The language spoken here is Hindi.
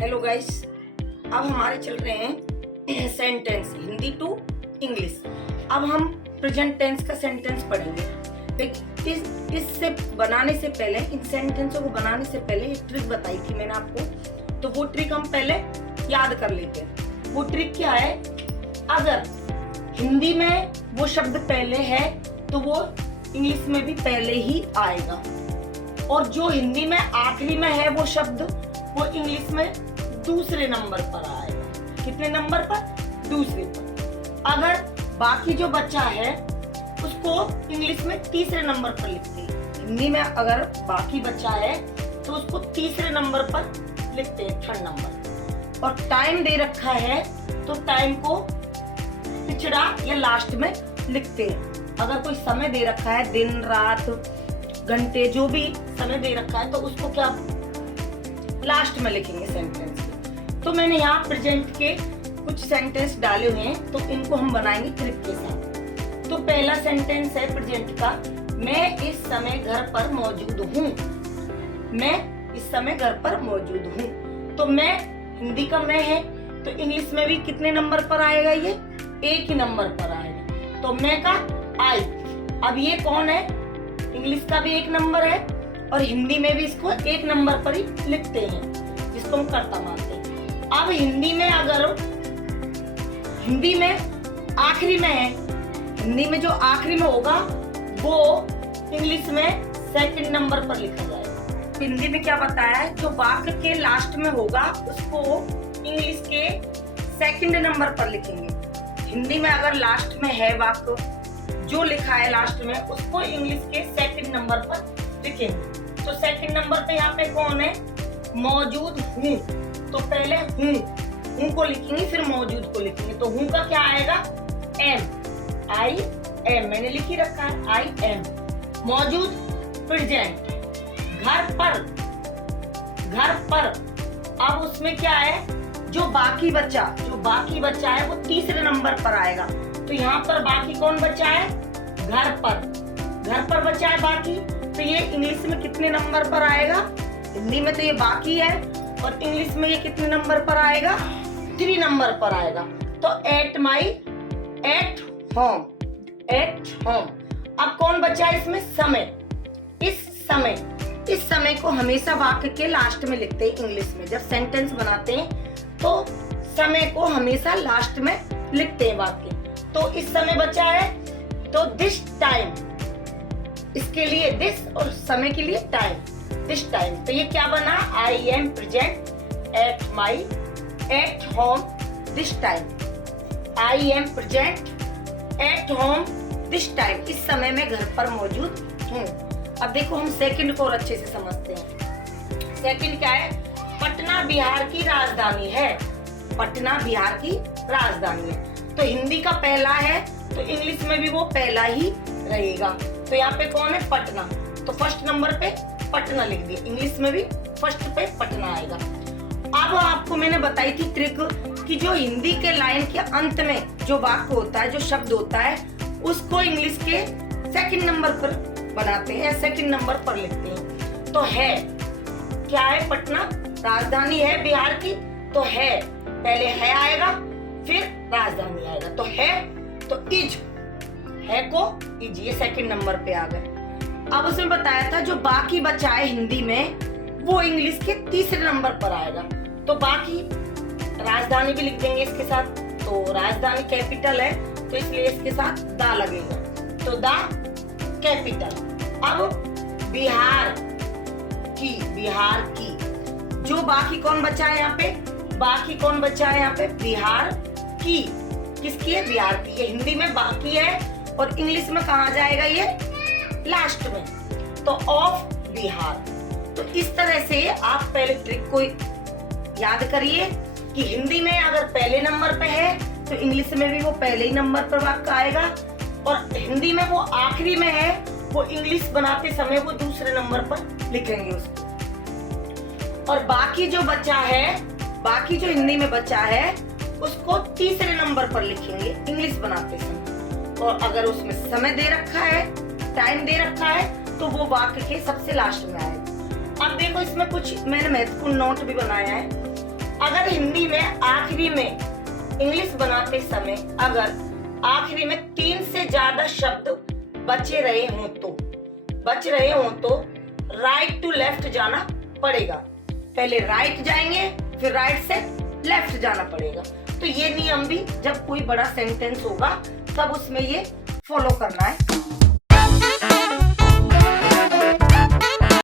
हेलो गाइस, अब हमारे चल रहे हैं सेंटेंस हिंदी टू इंग्लिश। अब हम प्रेजेंट टेंस का सेंटेंस पढ़ेंगे। देखिए, इससे बनाने से पहले, इन सेंटेंसों को बनाने से पहले एक ट्रिक बताई थी मैंने आपको, तो वो ट्रिक हम पहले याद कर लेते हैं। वो ट्रिक क्या है? अगर हिंदी में वो शब्द पहले है तो वो इंग्लिश में भी पहले ही आएगा, और जो हिंदी में आखिरी में है वो शब्द वो इंग्लिश में दूसरे नंबर पर आएगा। कितने नंबर पर? दूसरे पर। अगर बाकी जो बचा है उसको इंग्लिश में तीसरे नंबर पर लिखते हैं। हिंदी में अगर बाकी बचा है तो उसको तीसरे नंबर पर लिखते हैं, थर्ड नंबर। और टाइम दे रखा है तो टाइम को पिछड़ा या लास्ट में लिखते हैं। अगर कोई समय दे रखा है, दिन रात घंटे जो भी समय दे रखा है, तो उसको क्या लास्ट में लिखेंगे सेंटेंस। तो मैंने यहाँ प्रेजेंट के कुछ सेंटेंस डाले हुए हैं, तो इनको हम बनाएंगे ट्रिक के साथ। तो पहला सेंटेंस है प्रेजेंट का, मैं इस समय घर पर मौजूद हूँ। मैं इस समय घर पर मौजूद हूँ। तो मैं हिंदी का मैं है तो इंग्लिश में भी कितने नंबर पर आएगा? ये एक ही नंबर पर आएगा। तो मैं का आई। अब ये कौन है? इंग्लिश का भी एक नंबर है और हिंदी में भी इसको एक नंबर पर ही लिखते हैं, जिसको हम कर्ता मानते हैं। अब हिंदी में अगर हिंदी में आखिरी में है, हिंदी में जो आखिरी में होगा वो इंग्लिश में सेकंड नंबर पर लिखा जाएगा। हिंदी में क्या बताया है? जो वाक्य के लास्ट में होगा उसको इंग्लिश के सेकंड नंबर पर लिखेंगे। हिंदी में अगर लास्ट में है वाक्य, जो लिखा है लास्ट में, उसको इंग्लिश के सेकंड नंबर पर लिखेंगे। तो सेकंड नंबर पे यहाँ पे कौन है? मौजूद हूँ। तो पहले हूँ को लिखेंगे, फिर मौजूद को लिखेंगे। तो हूँ का क्या आएगा? एम, आई एम, मैंने लिखी रखा है आई एम। मौजूद प्रेजेंट, घर पर। अब उसमें क्या है? जो बाकी बचा है वो तीसरे नंबर पर आएगा। तो यहाँ पर बाकी कौन बचा है? घर पर बचा है बाकी। तो ये इंग्लिश में कितने नंबर पर आएगा? हिंदी में तो ये बाकी है और इंग्लिश में ये कितने नंबर पर आएगा? 3 नंबर पर आएगा। तो एट होम। अब कौन बचा है इसमें? समय। इस समय को हमेशा वाक्य के लास्ट में लिखते हैं। इंग्लिश में जब सेंटेंस बनाते हैं तो समय को हमेशा लास्ट में लिखते हैं वाक्य। तो इस समय बचा है तो दिस टाइम, इसके लिए दिस और समय के लिए टाइम, दिस टाइम। तो ये क्या बना? I am present at home this time. I am present at home this time. इस समय मैं घर पर मौजूद हूँ। अब देखो, हम सेकंड को और अच्छे से समझते हैं। सेकंड क्या है? पटना बिहार की राजधानी है। पटना बिहार की राजधानी है। तो हिंदी का पहला है तो इंग्लिश में भी वो पहला ही रहेगा। तो यहाँ पे कौन है? पटना। तो फर्स्ट नंबर पे पटना लिख दिया। इंग्लिश में भी फर्स्ट पे पटना आएगा। अब आपको मैंने बताई थी ट्रिक कि जो हिंदी के लाइन के अंत में जो वाक्य होता है, जो शब्द होता है, उसको इंग्लिश के सेकंड नंबर पर बनाते हैं, सेकंड नंबर पर लिखते हैं। तो है क्या है? पटना राजधानी है बिहार की। तो है पहले है आएगा, फिर राजधानी आएगा। तो है तो इज, है को इज, ये सेकंड नंबर पे आ गए। अब उसमें बताया था जो बाकी बचा है हिंदी में वो इंग्लिश के तीसरे नंबर पर आएगा। तो बाकी राजधानी भी लिख देंगे इसके साथ। तो राजधानी कैपिटल है तो इसलिए इसके साथ दा लगेगा। तो दा कैपिटल। अब बिहार की जो बाकी कौन बचा है यहाँ पे? बाकी कौन बचा है यहाँ पे? बिहार की। किसकी है? बिहार की। ये हिंदी में बाकी है और इंग्लिश में कहाँ जाएगा? ये लास्ट में। तो ऑफ बिहार। तो इस तरह से आप पहले ट्रिक को याद करिए कि हिंदी में अगर पहले नंबर पे है तो इंग्लिश में भी वो पहले ही नंबर पर वाक्य आएगा, और हिंदी में वो आखिरी में है वो इंग्लिश बनाते समय वो दूसरे नंबर पर लिखेंगे उसको। और बाकी जो बचा है, बाकी जो हिंदी में बचा है उसको तीसरे नंबर पर लिखेंगे इंग्लिश बनाते समय। और अगर उसमें समय दे रखा है, टाइम दे रखा है, तो वो वाक्य के सबसे लास्ट में आएगा। अब देखो, इसमें कुछ मैंने महत्वपूर्ण नोट भी बनाया है। अगर हिंदी में आखिरी में इंग्लिश बनाते समय अगर आखिरी में 3 से ज्यादा शब्द बच रहे हों तो राइट टू लेफ्ट जाना पड़ेगा। पहले राइट जाएंगे, फिर राइट से लेफ्ट जाना पड़ेगा। तो ये नियम भी जब कोई बड़ा सेंटेंस होगा तब उसमें ये फॉलो करना है।